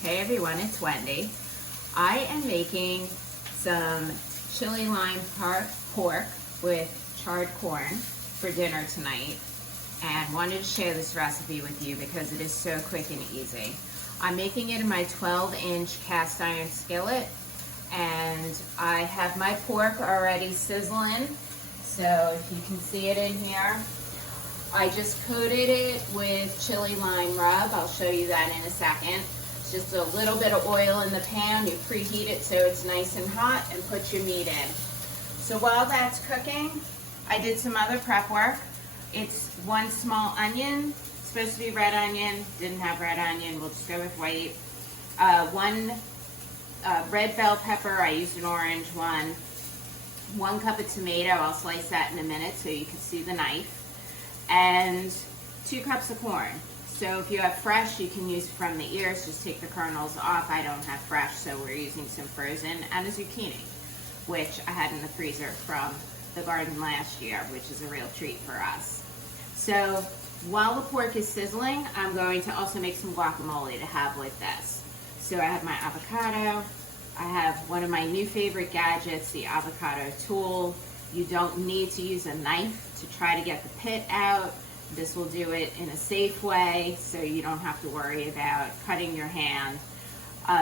Hey everyone, it's Wendy. I am making some chili lime pork with charred corn for dinner tonight and wanted to share this recipe with you because it is so quick and easy. I'm making it in my 12-inch cast iron skillet, and I have my pork already sizzling, so if you can see it in here. I just coated it with chili lime rub. I'll show you that in a second. It's just a little bit of oil in the pan. You preheat it so it's nice and hot and put your meat in. So while that's cooking, I did some other prep work. It's one small onion, supposed to be red onion, didn't have red onion, we'll just go with white. One red bell pepper, I used an orange one. 1 cup of tomato, I'll slice that in a minute so you can see the knife. And 2 cups of corn. So if you have fresh, you can use it from the ears, just take the kernels off. I don't have fresh, so we're using some frozen, and a zucchini, which I had in the freezer from the garden last year, which is a real treat for us. So while the pork is sizzling, I'm going to also make some guacamole to have with this. So I have my avocado. I have one of my new favorite gadgets, the avocado tool. You don't need to use a knife to try to get the pit out. This will do it in a safe way, so you don't have to worry about cutting your hand.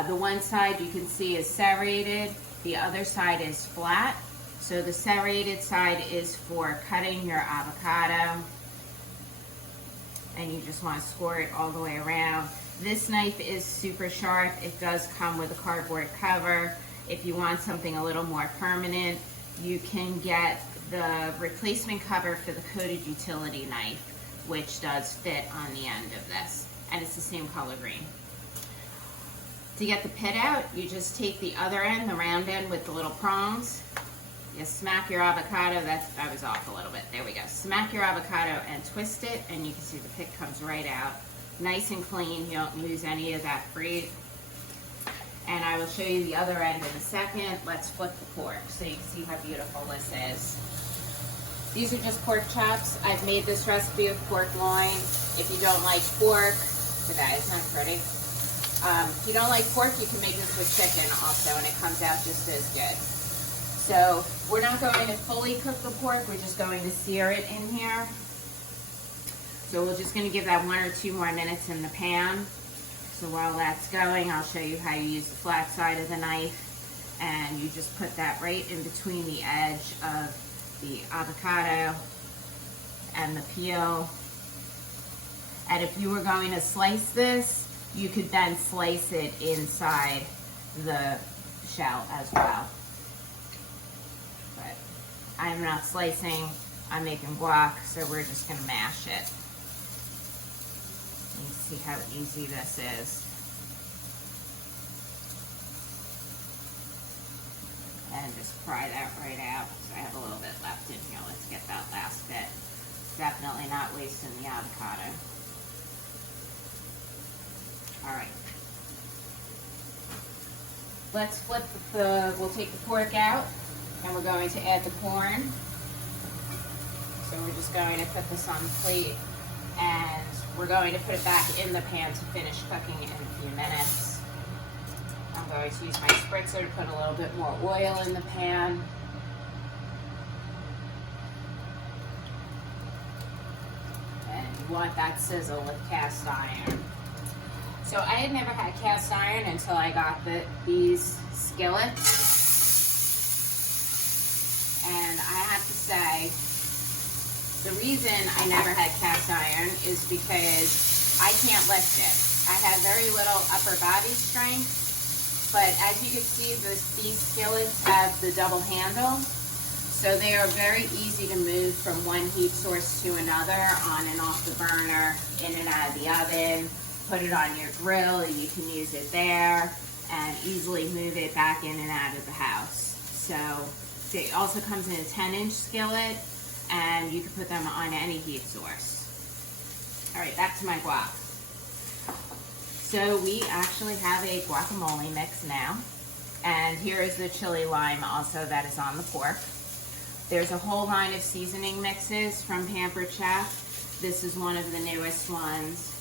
The one side you can see is serrated, the other side is flat. So the serrated side is for cutting your avocado, and you just want to score it all the way around. This knife is super sharp. It does come with a cardboard cover. If you want something a little more permanent, you can get the replacement cover for the coated utility knife, which does fit on the end of this, and it's the same color green. To get the pit out, you just take the other end, the round end with the little prongs. You smack your avocado, I was off a little bit, there we go. Smack your avocado and twist it, and you can see the pit comes right out. Nice and clean, you don't lose any of that fruit. And I will show you the other end in a second. Let's flip the pork so you can see how beautiful this is. These are just pork chops. I've made this recipe with pork loin. If you don't like pork, look at that, isn't that pretty? If you don't like pork, you can make this with chicken also, and it comes out just as good. So we're not going to fully cook the pork, we're just going to sear it in here. So we're just going to give that 1 or 2 more minutes in the pan. So while that's going, I'll show you how you use the flat side of the knife, and you just put that right in between the edge of the avocado and the peel. And if you were going to slice this, you could then slice it inside the shell as well. But I'm not slicing, I'm making guac, so we're just going to mash it. You can see how easy this is. And just fry that right out. So I have a little bit left in here. Let's get that last bit. Definitely not wasting the avocado. Alright. Let's flip we'll take the pork out, and we're going to add the corn. So we're just going to put this on the plate, and we're going to put it back in the pan to finish cooking in a few minutes. I'm going to use my spritzer to put a little bit more oil in the pan. And you want that sizzle with cast iron. So I had never had cast iron until I got these skillets. And I have to say, the reason I never had cast iron is because I can't lift it. I have very little upper body strength, but as you can see, these skillets have the double handle, so they are very easy to move from one heat source to another, on and off the burner, in and out of the oven. Put it on your grill, you can use it there, and easily move it back in and out of the house. So it also comes in a 10-inch skillet, and you can put them on any heat source. All right, back to my guac. So we actually have a guacamole mix now, and here is the chili lime also that is on the pork. There's a whole line of seasoning mixes from Pampered Chef. This is one of the newest ones,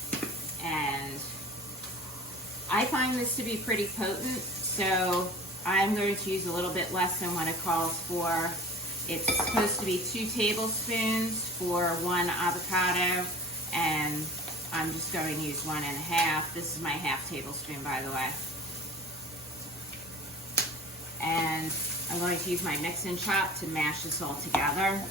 and I I find this to be pretty potent, so I'm going to use a little bit less than what it calls for. It's supposed to be 2 tablespoons for 1 avocado, and I'm just going to use 1.5. This is my half tablespoon, by the way. And I'm going to use my mix and chop to mash this all together.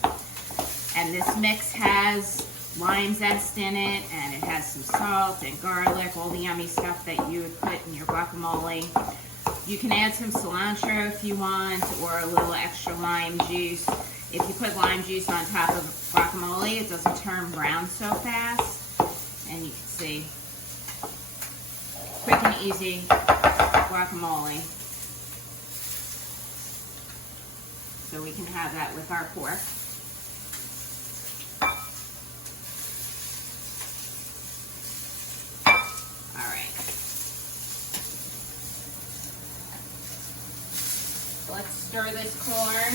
And this mix has lime zest in it, and it has some salt and garlic, all the yummy stuff that you would put in your guacamole. You can add some cilantro if you want, or a little extra lime juice. If you put lime juice on top of guacamole, it doesn't turn brown so fast. And you can see, quick and easy guacamole. So we can have that with our pork. All right. Let's stir this corn.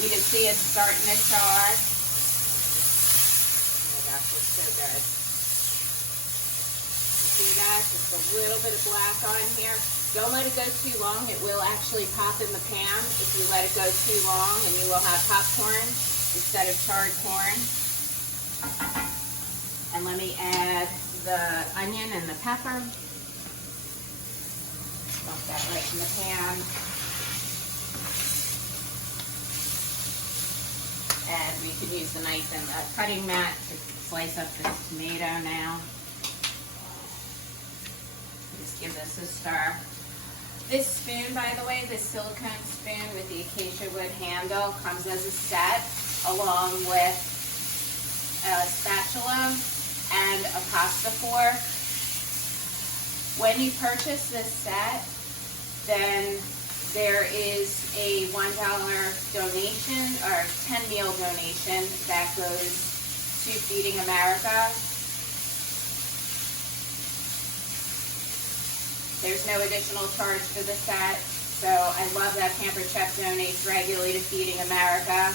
You can see it's starting to char. Oh my gosh, it's so good. You see that? Just a little bit of black on here. Don't let it go too long. It will actually pop in the pan if you let it go too long, and you will have popcorn instead of charred corn. And let me add the onion and the pepper. Dump that right in the pan. And we can use the knife and the cutting mat to slice up the tomato now. Just give this a stir. This spoon, by the way, this silicone spoon with the acacia wood handle, comes as a set along with a spatula and a pasta fork. When you purchase this set, then there is a $1 donation or 10 meal donation that goes to Feeding America. There's no additional charge for the set, so I love that Pampered Chef donates regularly to Feeding America,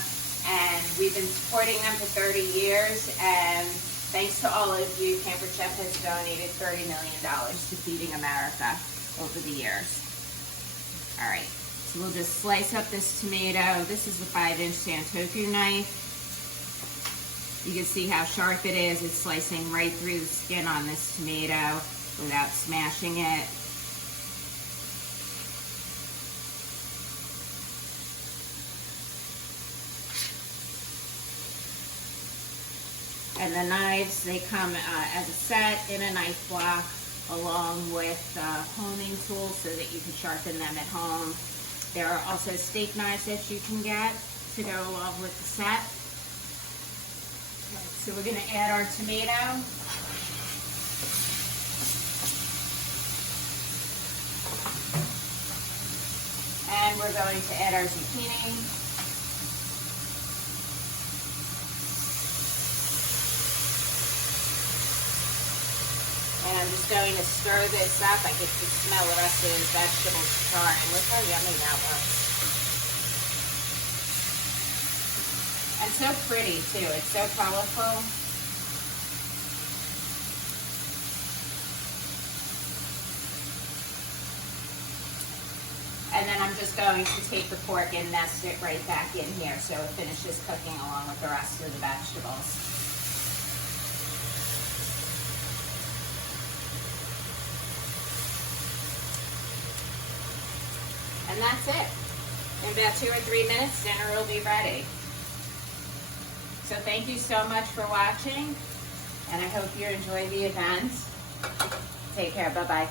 and we've been supporting them for 30 years, and thanks to all of you, Pampered Chef has donated $30 million to Feeding America over the years. All right, so we'll just slice up this tomato. This is the 5-inch Santoku knife. You can see how sharp it is. It's slicing right through the skin on this tomato without smashing it. And the knives, they come as a set in a knife block along with honing tools so that you can sharpen them at home. There are also steak knives that you can get to go along with the set. So we're going to add our tomato. And we're going to add our zucchini. And I'm just going to stir this up. I get to smell the rest of the vegetables charring. Look how yummy that looks. And so pretty too. It's so colorful. And then I'm just going to take the pork and nest it right back in here so it finishes cooking along with the rest of the vegetables. And that's it. In about 2 or 3 minutes, dinner will be ready. So thank you so much for watching, and I hope you enjoy the event. Take care. Bye-bye.